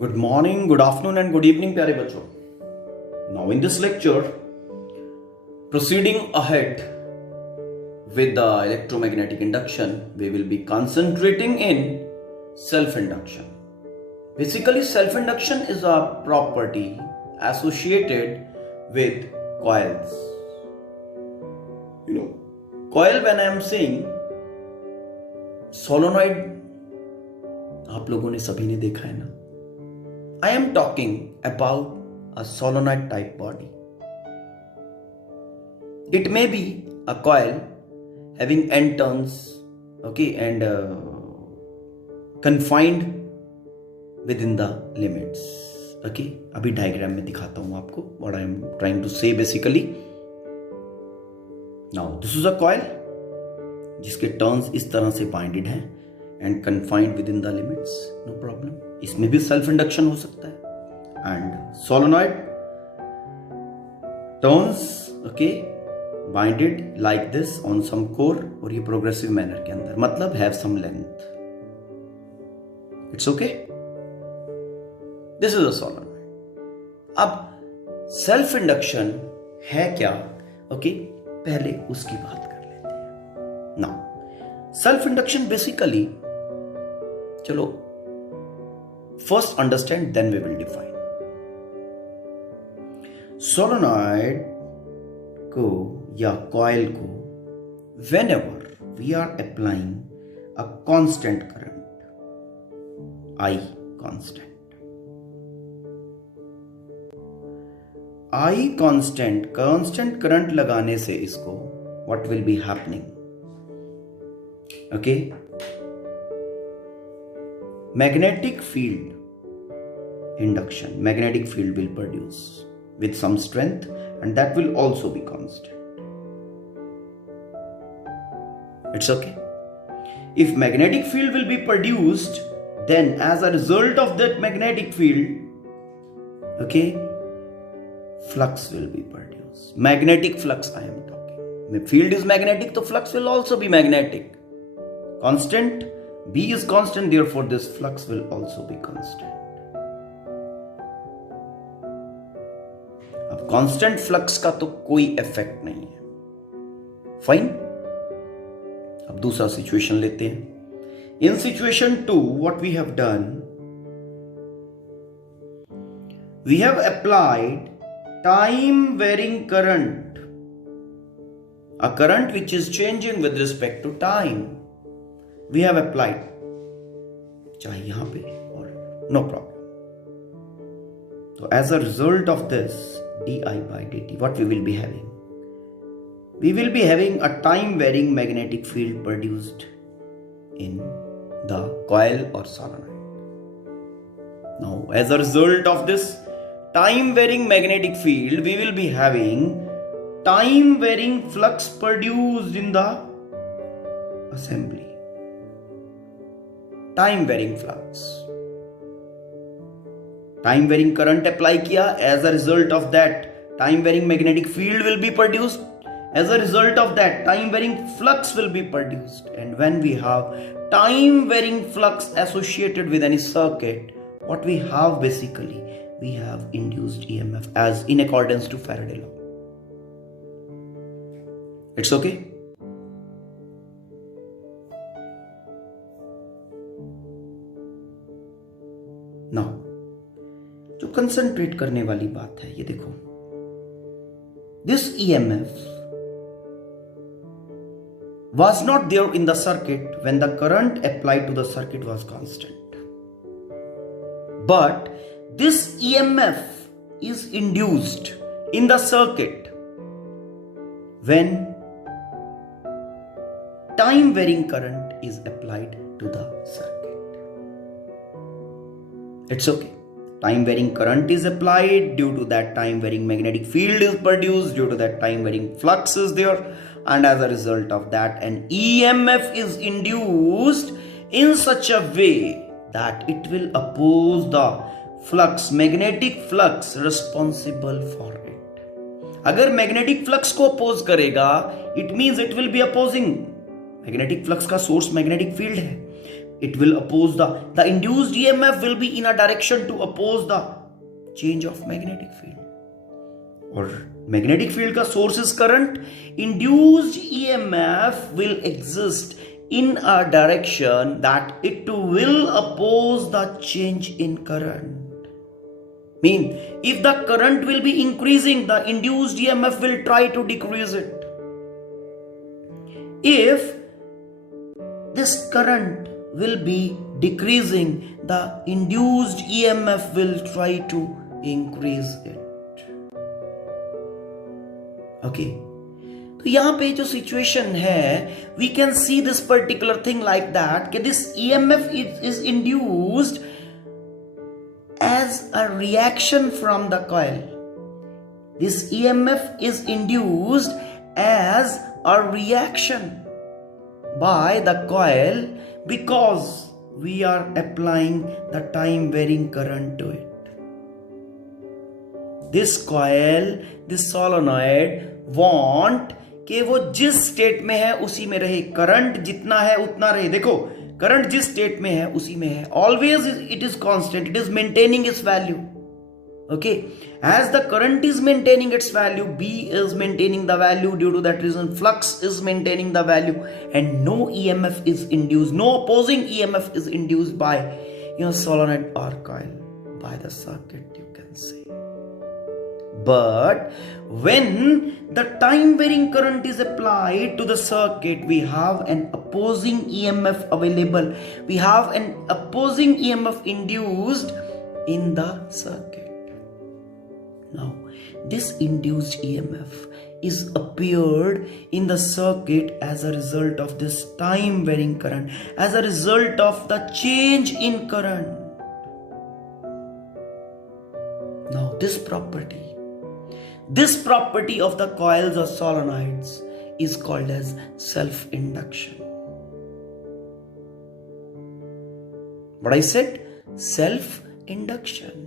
Good morning, good afternoon, and good evening, प्यारे बच्चों. Now, in this lecture, proceeding ahead with the electromagnetic induction, we will be concentrating in self-induction. Basically, self-induction is a property associated with coils. Coil, when I am saying solenoid, आप लोगों ने सभी ने देखा है ना. I am talking about a solenoid type body. It may be a coil having n turns, okay, and confined within the limits. Okay, अभी diagram में दिखाता हूं आपको what I am trying to say basically. Now this is a coil जिसके turns इस तरह से binded हैं and confined within the limits, no problem. इसमें भी सेल्फ इंडक्शन हो सकता है. And solenoid turns okay binded like this on some core, और ये प्रोग्रेसिव मैनर के अंदर, मतलब have some length. It's okay. This is a solenoid. अब सेल्फ इंडक्शन है क्या? ओके, पहले उसकी बात कर लेते हैं. नाउ सेल्फ इंडक्शन बेसिकली, चलो first understand then we will define. Solenoid को या कॉइल को whenever we are applying a constant current, I constant current लगाने से इसको what will be happening? Okay, magnetic field induction, magnetic field will produce with some strength, and that will also be constant. It's okay. If magnetic field will be produced, then as a result of that magnetic field, okay, flux will be produced. Magnetic flux I am talking. If field is magnetic, so flux will also be magnetic. Constant, B is constant, therefore this flux will also be constant. अब constant flux का तो कोई effect नहीं है. Fine. अब दूसरा situation लेते हैं. In situation 2 what we have done, we have applied time varying current, a current which is changing with respect to time. We have applied, चाहे यहां पे और no problem. So as a result of this di by dt, what we will be having? We will be having a time varying magnetic field produced in the coil or solenoid. Now as a result of this time varying magnetic field, we will be having time varying flux produced in the assembly. Time varying flux, time varying current apply किया, as a result of that time varying magnetic field will be produced, as a result of that time varying flux will be produced. And when we have time varying flux associated with any circuit, what we have basically, we have induced EMF as in accordance to Faraday law. It's okay. Now जो concentrate करने वाली बात है, ये देखो, this EMF was not there in the circuit when the current applied to the circuit was constant, but this EMF is induced in the circuit when time varying current is applied to the circuit. It's okay. Time varying current is applied, due to that time varying magnetic field is produced, due to that time varying flux is there, and as a result of that an EMF is induced in such a way that it will oppose the flux, magnetic flux responsible for it. अगर magnetic flux को oppose करेगा, it means it will be opposing. magnetic flux का source magnetic field है. it will oppose the induced EMF will be in a direction to oppose the change of magnetic field. और magnetic field का source is current. Induced EMF will exist in a direction that it will oppose the change in current. Mean, if the current will be increasing, the induced EMF will try to decrease it. If this current will be decreasing, the induced EMF will try to increase it. Okay. तो यहाँ पे जो situation है, we can see this particular thing like that कि this EMF is induced as a reaction from the coil. This EMF is induced as a reaction by the coil because we are applying the time varying current to it. This coil, this solenoid want कि वो जिस state में है उसी में रहे, current जितना है उतना रहे. देखो, करंट जिस स्टेट में है उसी में है. Always it is constant, it is maintaining it's value. Okay, as the current is maintaining its value, B is maintaining the value. Due to that reason, flux is maintaining the value, and no EMF is induced, no opposing EMF is induced by solenoid or coil, by the circuit, you can say. But when the time varying current is applied to the circuit, we have an opposing EMF available. We have an opposing EMF induced in the circuit. Now, this induced EMF is appeared in the circuit as a result of this time varying current, as a result of the change in current. Now, this property of the coils or solenoids is called as self-induction. What I said? Self-induction.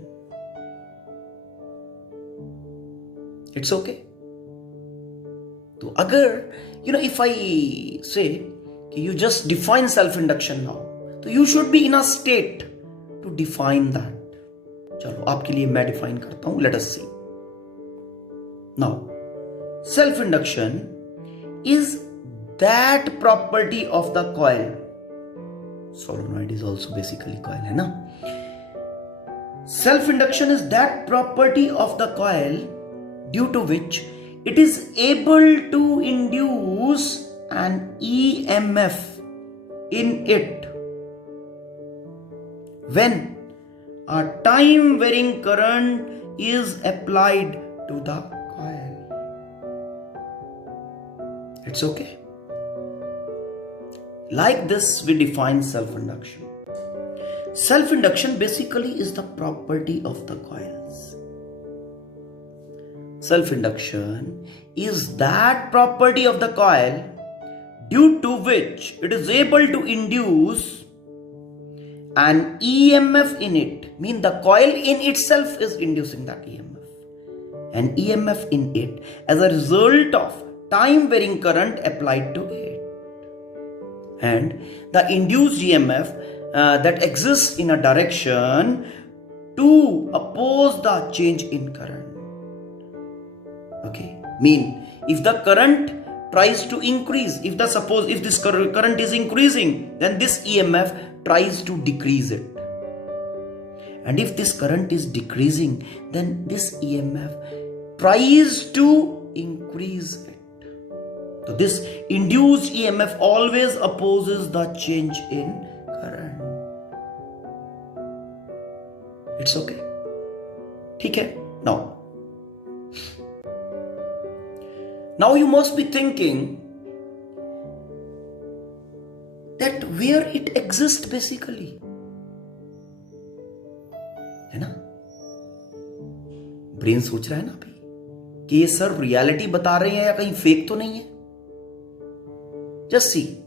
It's okay. तो अगर if I say you just define self-induction now, तो you should be in a state to define that. चलो आपके लिए मैं define करता हूँ. Let us see. Now, self-induction is that property of the coil. Solenoid is also basically coil, है ना? Self-induction is that property of the coil due to which it is able to induce an EMF in it when a time varying current is applied to the coil. It's okay. Like this, we define self-induction. Self-induction basically is the property of the coils. Self-induction is that property of the coil due to which it is able to induce an EMF in it. Mean the coil in itself is inducing that EMF. An EMF in it as a result of time varying current applied to it. And the induced EMF that exists in a direction to oppose the change in current. Okay, mean if the current tries to increase, if this current is increasing, then this EMF tries to decrease it. And if this current is decreasing, then this EMF tries to increase it. So this induced EMF always opposes the change in current. It's okay. ठीक है? Now you must be thinking that where it exists basically. है ना? Brain सोच रहा है ना अभी कि ये सर रियलिटी बता रहे हैं या कहीं फेक तो नहीं है. Just see.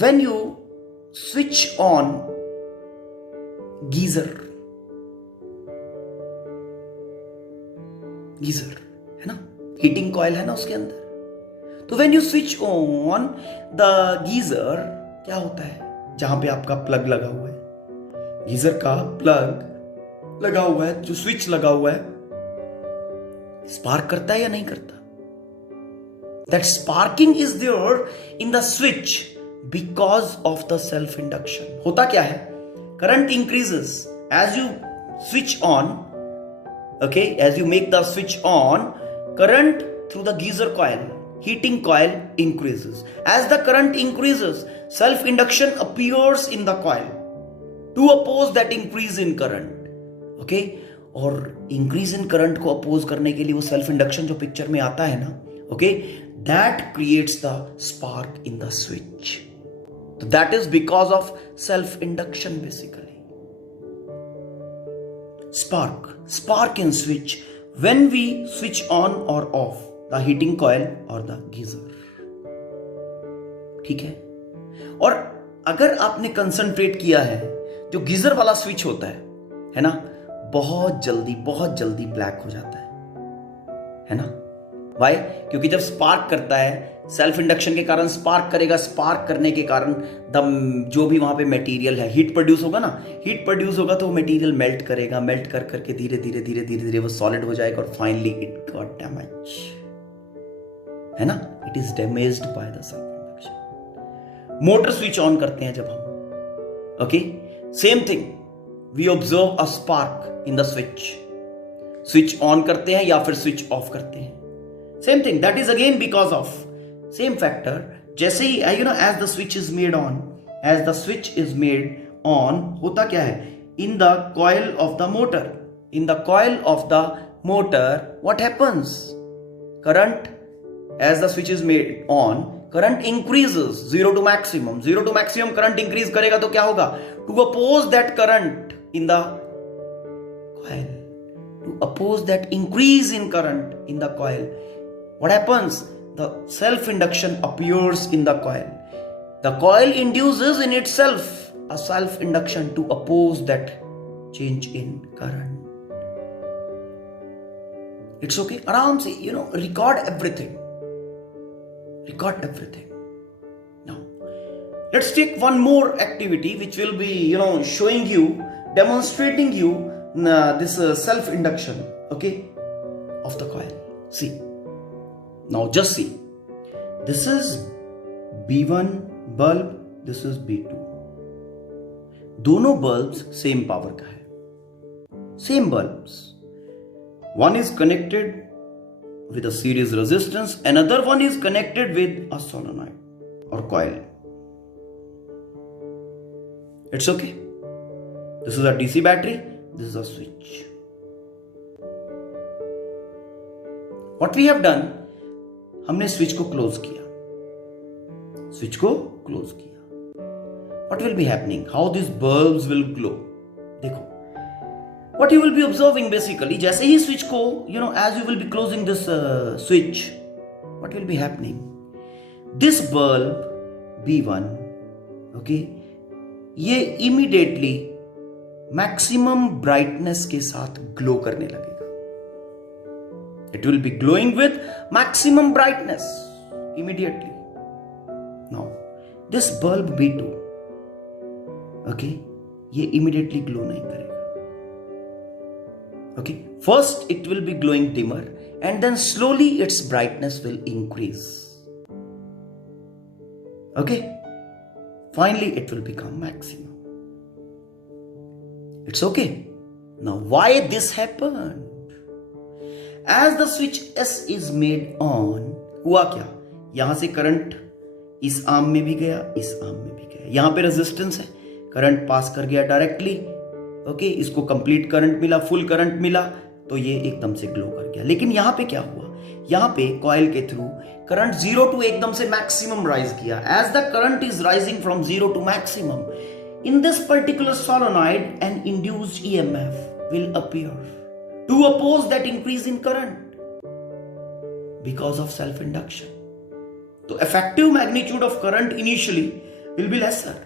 When you switch on geyser है ना, हीटिंग कॉइल है ना उसके अंदर, तो when you switch on the geyser, क्या होता है, जहां पे आपका प्लग लगा हुआ है, गीजर का प्लग लगा हुआ है, जो स्विच लगा हुआ है, स्पार्क करता है या नहीं करता? That sparking is there in the switch because of the self induction. होता क्या है, current increases as you switch on, okay, as you make the switch on, current through the geyser coil, heating coil increases. As the current increases, self induction appears in the coil to oppose that increase in current. Okay, और increase in current को oppose करने के लिए वो self induction जो picture में आता है ना, okay, that creates the spark in the switch. So that is because of self induction basically. Spark in switch when we switch on or off the heating coil or the geyser. ठीक है. और अगर आपने concentrate किया है, जो geyser वाला switch होता है ना, बहुत जल्दी ब्लैक हो जाता है ना. वाई? क्योंकि जब स्पार्क करता है, सेल्फ इंडक्शन के कारण स्पार्क करेगा, स्पार्क करने के कारण जो भी वहां पे मटेरियल है, हीट प्रोड्यूस होगा ना, हीट प्रोड्यूस होगा तो वो मटेरियल मेल्ट करेगा, मेल्ट कर करके धीरे धीरे वो सॉलिड हो जाएगा और फाइनली इट गॉट डैमेज, है ना, it is damaged by the self induction. Motor switch on करते हैं जब हम, okay, same thing, we observe a spark in the switch on करते हैं या फिर स्विच ऑफ करते हैं, same thing, that is again because of same factor. जैसे ही as the switch is made on, होता क्या है, in the coil of the motor, what happens, current, as the switch is made on, current increases 0 to maximum current increase करेगा तो क्या होगा, to oppose that current in the coil, to oppose that increase in current in the coil, what happens, the self induction appears in the coil induces in itself a self induction to oppose that change in current. It's okay, आराम से, record everything. Now let's take one more activity which will be showing you, demonstrating you this self induction, okay, of the coil. See, now just see, this is B1 bulb, this is B2. दोनों bulbs same power का है, same bulbs, one is connected with a series resistance, another one is connected with a solenoid or coil. It's okay. This is a DC battery, this is a switch. What we have done, हमने switch को close किया. What will be happening? How these bulbs will glow? देखो, what you will be observing basically, जैसे ही switch को, as you will be closing this switch, what will be happening? This bulb B1, okay, ये immediately maximum brightness के साथ glow करने लगेगा. It will be glowing with maximum brightness immediately. Now this bulb B2, okay, ये immediately glow नहीं करेगा. Okay, first it will be glowing dimmer and then slowly its brightness will increase. Okay, finally it will become maximum. It's okay. Now why this happened? As the switch S is made on, हुआ क्या, यहां से current इस arm में भी गया, इस arm में भी गया, यहां पे रेजिस्टेंस है, करंट पास कर गया डायरेक्टली, ओके, इसको कंप्लीट करंट मिला, फुल करंट मिला, तो ये एकदम से ग्लो कर गया. लेकिन यहां पे क्या हुआ, यहां पे कॉइल के थ्रू करंट 0 to एकदम से मैक्सिमम राइज किया. As the current is rising from 0 to maximum, in this particular solenoid an induced EMF will appear to oppose that increase in current because of self induction. The effective magnitude of current initially will be lesser,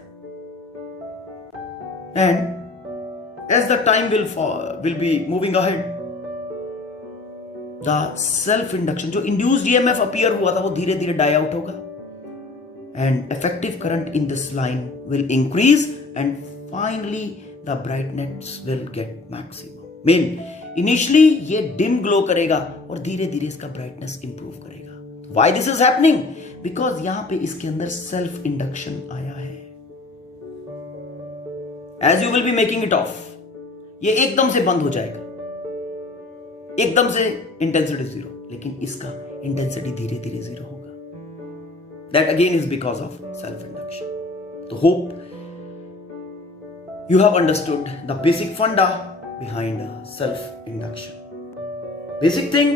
and as the time will be moving ahead, the self induction, जो induced EMF appear हुआ था वो धीरे धीरे die out होगा, and effective current in this line will increase and finally the brightness will get maximum. Mean initially ये dim glow करेगा और धीरे धीरे इसका ब्राइटनेस इंप्रूव करेगा। Why this is happening? Because यहां पे इसके अंदर सेल्फ इंडक्शन आया है। As you will be making it off, ये एकदम से बंद हो जाएगा, एकदम से इंटेंसिटी जीरो, लेकिन इसका इंटेंसिटी धीरे धीरे जीरो होगा। That again is because of self induction. तो hope you have understood the basic funda behind self-induction. Basic thing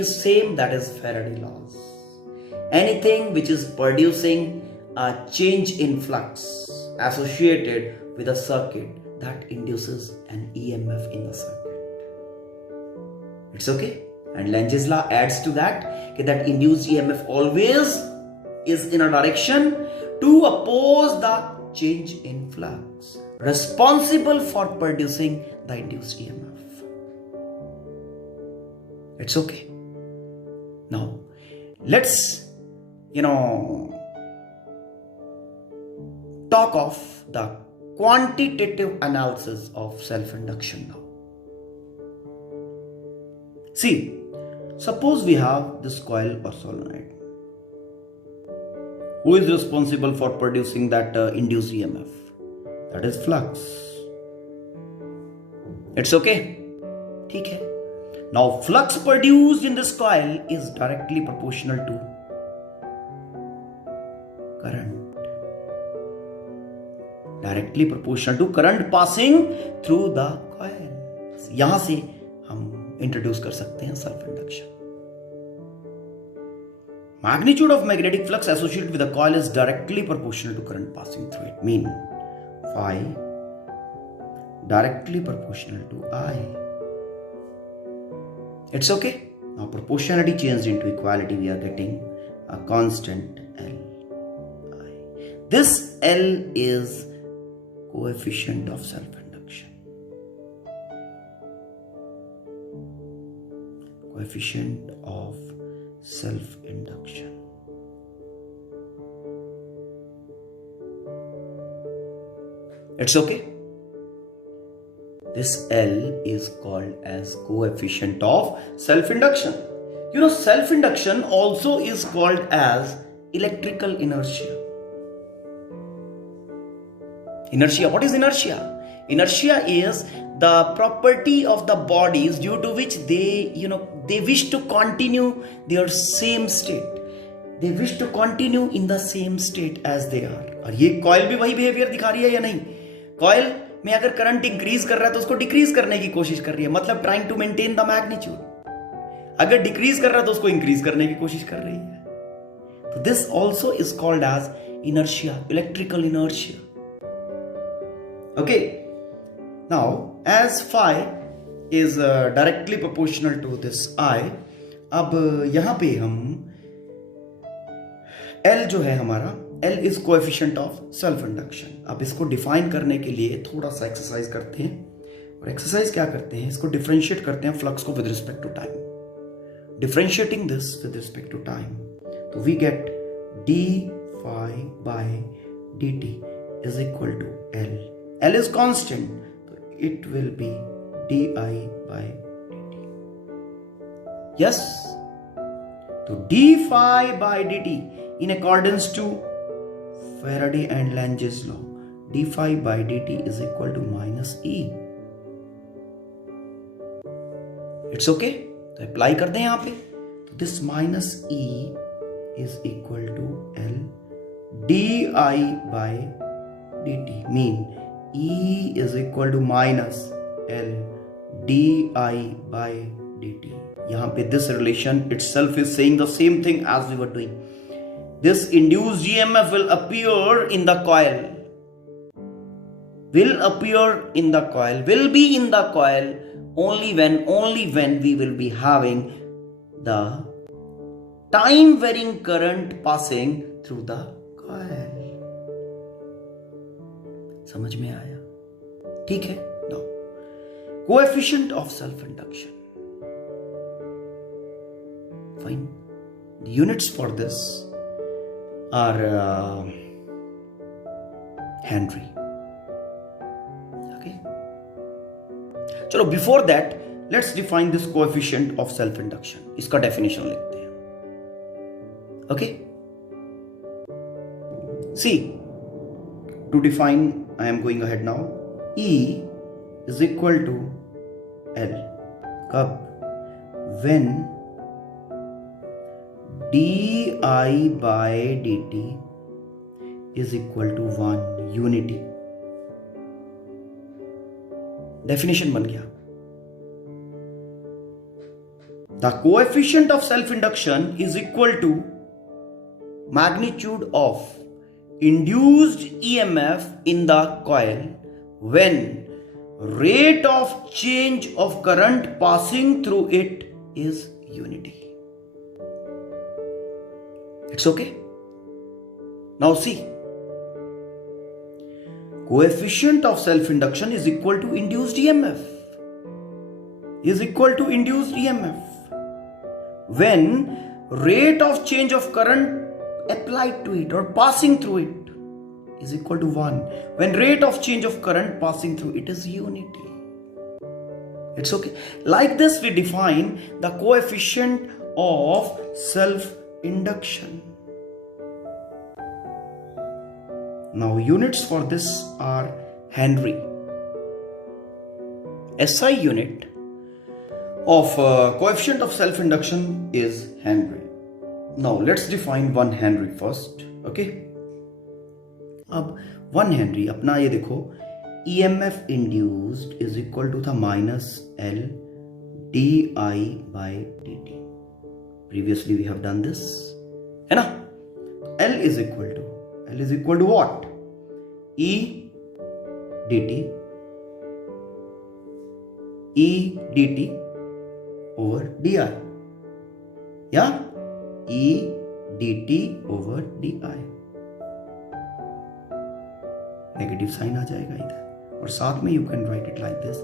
is same, that is Faraday laws. Anything which is producing a change in flux associated with a circuit, that induces an EMF in the circuit. It's okay. And Lenge's law adds to that, that induced EMF always is in a direction to oppose the change in flux responsible for producing the induced EMF. It's okay. Now, let's, talk of the quantitative analysis of self-induction now. See, suppose we have this coil or solenoid. Who is responsible for producing that induced EMF? That is flux. It's okay. ठीक है. Now flux produced in this coil is directly proportional to current. Directly proportional to current passing through the coil. यहां से हम introduce कर सकते हैं self induction. Magnitude of magnetic flux associated with a coil is directly proportional to current passing through it. Mean phi directly proportional to I. It's okay. Now proportionality changed into equality, we are getting a constant L I. This L is coefficient of self-induction. Coefficient of self-induction. It's okay. This L is called as coefficient of self-induction. Self-induction also is called as electrical inertia. Inertia. What is inertia? Inertia is the property of the bodies due to which they wish to continue their same state. They wish to continue in the same state as they are. और ये coil भी वही behaviour दिखा रही है या नहीं? Coil में अगर करंट इंक्रीज कर रहा है तो उसको डिक्रीज करने की कोशिश कर रही है, मतलब trying to maintain the magnitude. अगर डिक्रीज कर रहा है तो उसको इंक्रीज करने की कोशिश कर रही है। तो this also is called as inertia, electrical inertia. Okay, now as phi is directly proportional to this I, अब यहां पे हम L जो है हमारा, L is coefficient of self induction. अब इसको डिफाइन करने के लिए थोड़ा सा एक्सरसाइज करते हैं। और एक्सरसाइज क्या करते हैं, इसको डिफरेंशिएट करते हैं फ्लक्स को with respect to time. Differentiating this with respect to time, तो we get d phi by d t is equal to L. L is constant, तो it will be d i by d t. Yes, तो d phi by d t in accordance to Faraday and Lenge's law, d phi by dt is equal to minus E. It's okay. तो apply कर दें यहां पे, तो this minus E is equal to L di by dt, mean E is equal to minus L di by dt. यहां पे this relation itself is saying the same thing as we were doing. This induced EMF will appear in the coil, will be in the coil only when we will be having the time varying current passing through the coil. समझ में आया? ठीक है। Now, coefficient of self induction. units for this are Henry. Okay. चलो before that let's define this coefficient of self induction. इसका definition लिखते हैं. Okay. See, to define, I am going ahead now. E is equal to L. कब? When di by dt is equal to 1 unity. Definition बन गया. The coefficient of self-induction is equal to magnitude of induced EMF in the coil when rate of change of current passing through it is unity. It's okay? Now see, coefficient of self-induction is equal to induced EMF. Is equal to induced EMF when rate of change of current applied to it or passing through it is equal to 1. When rate of change of current passing through it is unity. It's okay. Like this we define the coefficient of self-induction. Now units for this are Henry. SI unit of coefficient of self-induction is Henry. Now let's define 1 Henry first. Okay. अब 1 Henry अपना ये देखो EMF induced is equal to the minus L di by dt. Previously we have done this, है ना? L is equal to what? E dt over di. Yeah? E dt over di. Negative sign आ जाएगा इधर और साथ में you can write it like this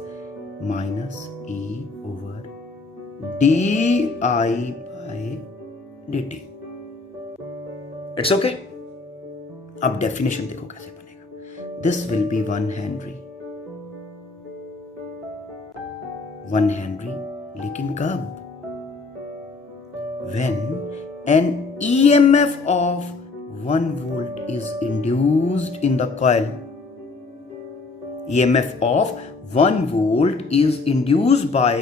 minus E over d i by d t. It's okay. अब definition देखो कैसे बनेगा. This will be 1 Henry. 1 Henry लेकिन कब? When an EMF of 1 volt is induced in the coil. EMF of 1 volt is induced by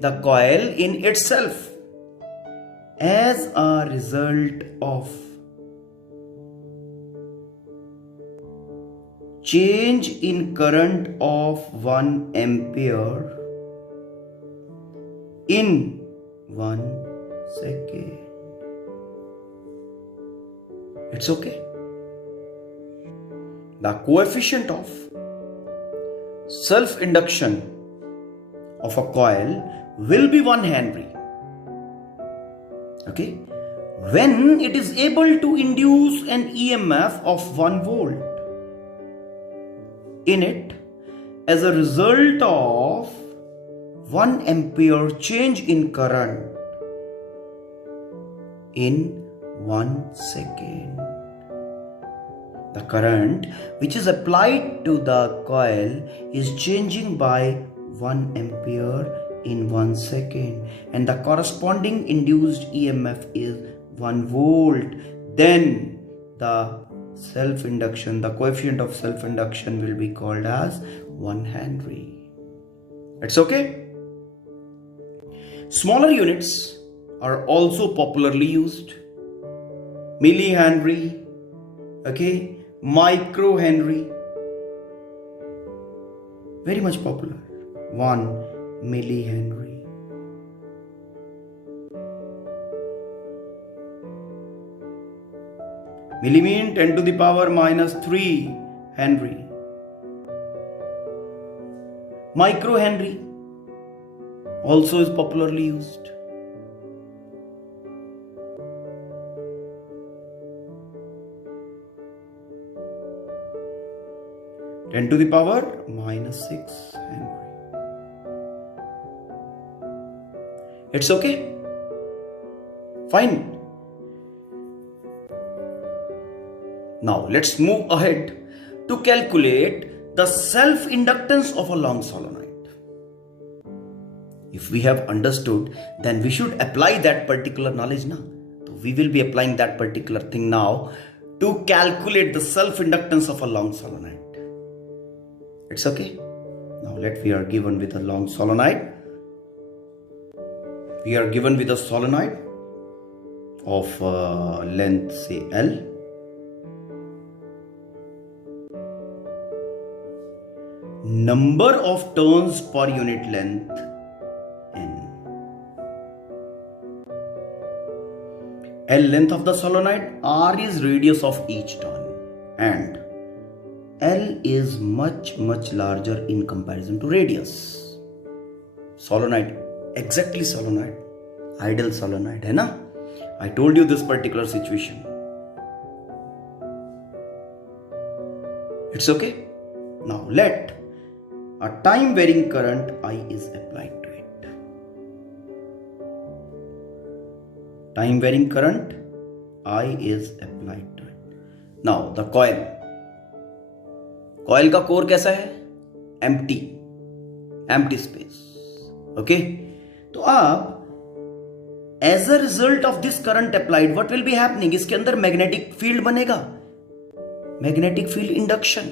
the coil in itself as a result of change in current of 1 ampere in 1 second. It's okay. The coefficient of self-induction of a coil will be 1 Henry. Okay. When it is able to induce an EMF of 1 volt in it as a result of 1 ampere change in current in 1 second. The current which is applied to the coil is changing by 1 ampere in 1 second and the corresponding induced EMF is 1 volt. Then the self-induction, the coefficient of self-induction will be called as 1 Henry. It's okay. Smaller units are also popularly used. Millihenry, okay, micro Henry, very much popular. 1 millihenry. Milli mean 10 to the power minus 3 Henry. Micro Henry also is popularly used. Ten to the power minus 6 Henry. It's okay. Fine. Now let's move ahead to calculate the self-inductance of a long solenoid. If we have understood, then we should apply that particular knowledge now. So we will be applying that particular thing now to calculate the self-inductance of a long solenoid. It's okay. Now we are given with a long solenoid. We are given with a solenoid of length say L. Number of turns per unit length N. L length of the solenoid, R is radius of each turn, and L is much larger in comparison to radius. Solenoid, exactly solenoid, ideal solenoid, है ना? I told you this particular situation. It's okay. Now let a time varying current I is applied to it. Time varying current I is applied to it. Now the coil. Coil का core कैसा है? Empty space. Okay. तो अब as a result of this current applied, what will be happening? इसके अंदर magnetic field बनेगा. Magnetic field induction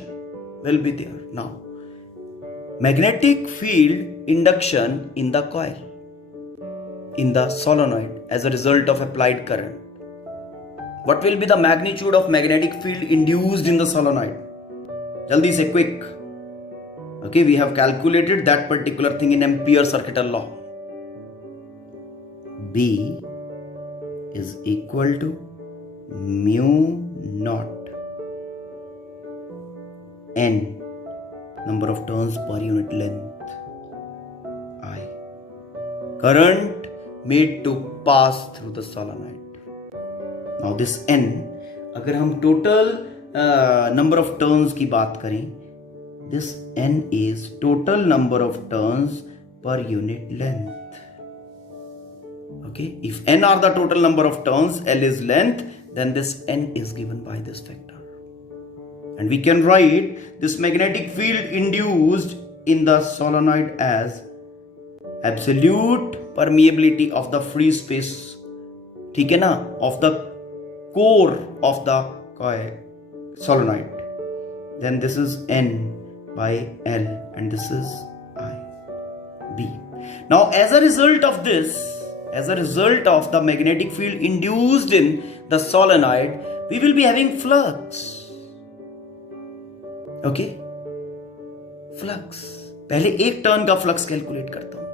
will be there. Now, magnetic field induction in the coil, in the solenoid as a result of applied current. What will be the magnitude of magnetic field induced in the solenoid? Jaldi se quick. Okay, we have calculated that particular thing in Ampere circuital law. B is equal to mu naught N, number of turns per unit length, I. Current made to pass through the solenoid. Now this N, अगर हम total number of turns की बात करें, this N is total number of turns per unit length. Okay, if N are the total number of turns, L is length, then this N is given by this factor. And we can write this magnetic field induced in the solenoid as absolute permeability of the free space, ठीक है ना, of the core of the solenoid. Then this is N by L and this is I, B. Now as a result of this, as a result of the magnetic field induced in the solenoid, we will be having flux. Okay, flux. पहले एक turn का flux calculate करता हूं.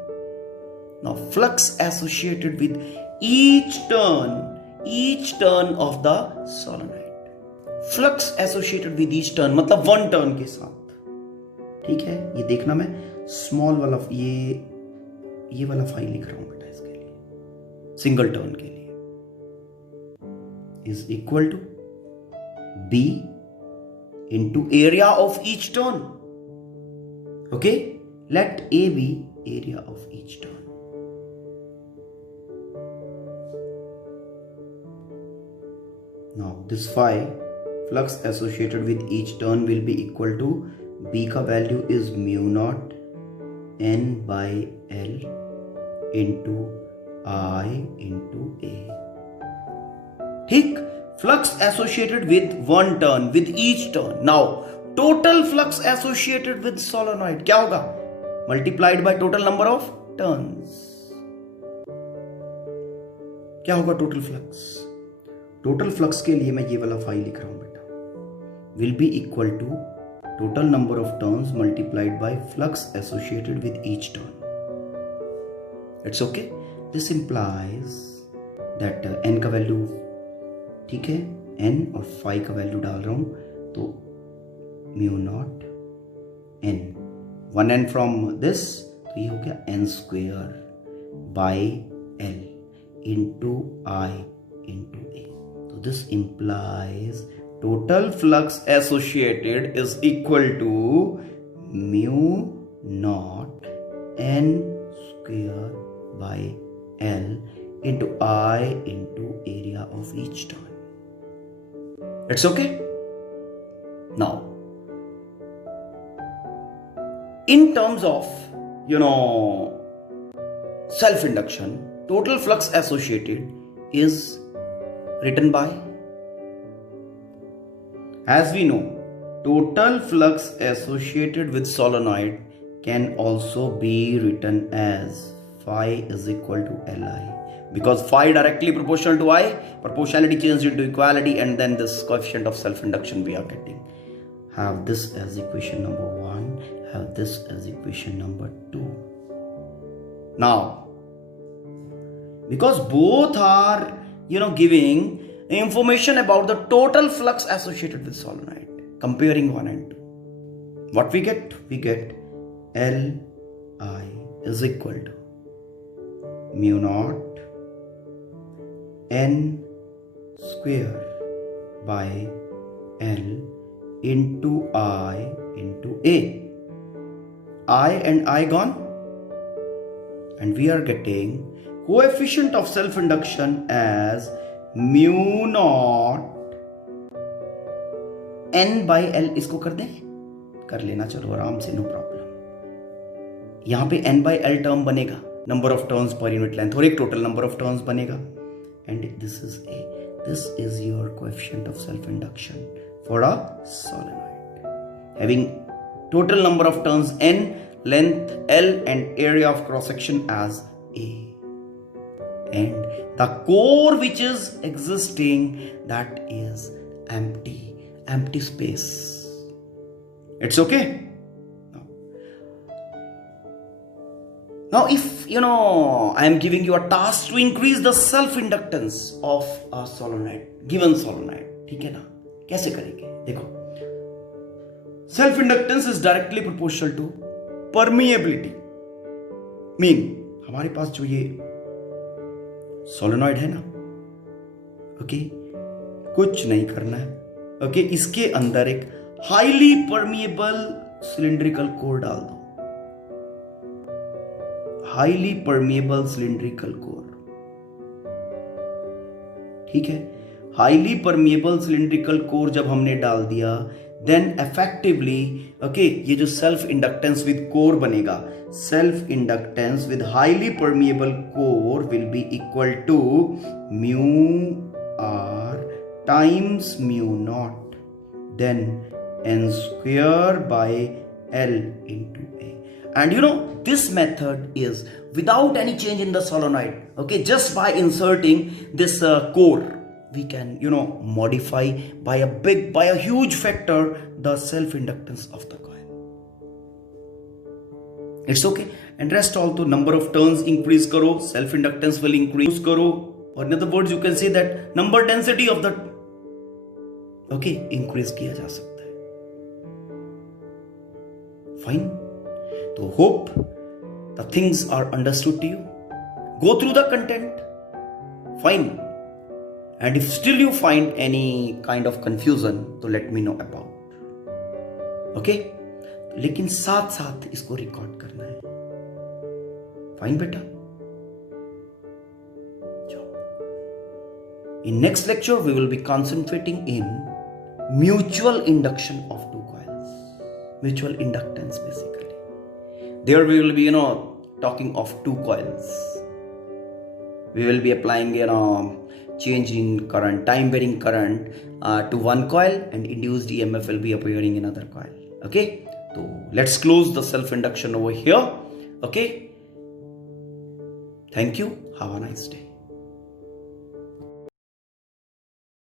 Now flux associated with each turn off the solenoid. Flux associated with each turn मतलब one turn के साथ. ठीक है, ये देखना मैं स्मॉल वाला ये वाला फाइल लिख रहा हूं बेटा इसके लिए, सिंगल टर्न के लिए. Is equal to B into area of each turn. Okay, let A be area of each turn. Now this phi, flux associated with each turn, will be equal to B का value is mu naught N by L into I into A. ठीक, flux associated with one turn, with each turn. Now total flux associated with solenoid क्या होगा? Multiplied by total number of turns. क्या होगा total flux? Total flux के लिए मैं ये वाला फाइल लिख रहा हूं बेटा. Will be equal to total number of turns multiplied by flux associated with each turn. It's okay. This implies that n का वैल्यू, ठीक है, n और phi का वैल्यू डाल रहा हूं तो mu naught n, 1n from this, तो ये हो गया n square by l into i into a. तो this implies total flux associated is equal to mu naught n square by l into I into area of each turn. It's okay. Now, in terms of, self-induction, total flux associated is written by, as we know, total flux associated with solenoid can also be written as phi is equal to Li, because phi directly proportional to I, proportionality changed into equality, and then this coefficient of self-induction we are getting. Have this as equation number 1, have this as equation number 2. Now, because both are, giving information about the total flux associated with solenoid, comparing 1 and 2, what we get? We get Li is equal to mu naught n square by L into I into A. I and I gone, and we are getting coefficient of self-induction as mu naught n by L. इसको कर दें, कर लेना, चलो आराम से, no problem. यहां पे n by L टर्म बनेगा, number of turns per unit length, और एक टोटल नंबर ऑफ टर्न्स बनेगा, and this is A. This is your coefficient of self-induction for a solenoid, having total number of turns n, length L, and area of cross section as A. And the core which is existing, that is empty space. It's okay. Now if I am giving you a task to increase the self inductance of a solenoid, given solenoid, ठीक है ना, कैसे करेंगे? देखो, self inductance is directly proportional to permeability. Mean हमारे पास जो ये solenoid है ना, ओके, कुछ नहीं करना है, ओके, इसके अंदर एक हाईली परमिएबल सिलिंड्रिकल कोर डाल दो, हाईली परमिएबल सिलिंड्रिकल कोर, ठीक है. हाईली परमिएबल सिलिंड्रिकल कोर जब हमने डाल दिया, देन इफेक्टिवली, ओके, ये जो सेल्फ इंडक्टेंस विद कोर बनेगा, self inductance with highly permeable core will be equal to mu R times mu naught, then n square by L into A. And this method is without any change in the solenoid, okay, just by inserting this core, we can modify by a huge factor the self inductance of the coil. It's okay. And rest also, number of turns increase karo, self inductance will increase karo, or in other words you can say that number density of the, okay, increase kiya ja sakta hai. Fine. So hope the things are understood to you. Go through the content. Fine. And if still you find any kind of confusion, so let me know about. Okay? लेकिन साथ साथ इसको record करना है. Fine बेटा. In next lecture we will be concentrating in mutual induction of two coils. Mutual inductance basically. There we will be, talking of two coils. We will be applying, change in current, time varying current to one coil, and induced EMF will be appearing in another coil. Okay, so let's close the self induction over here. Okay, thank you. Have a nice day.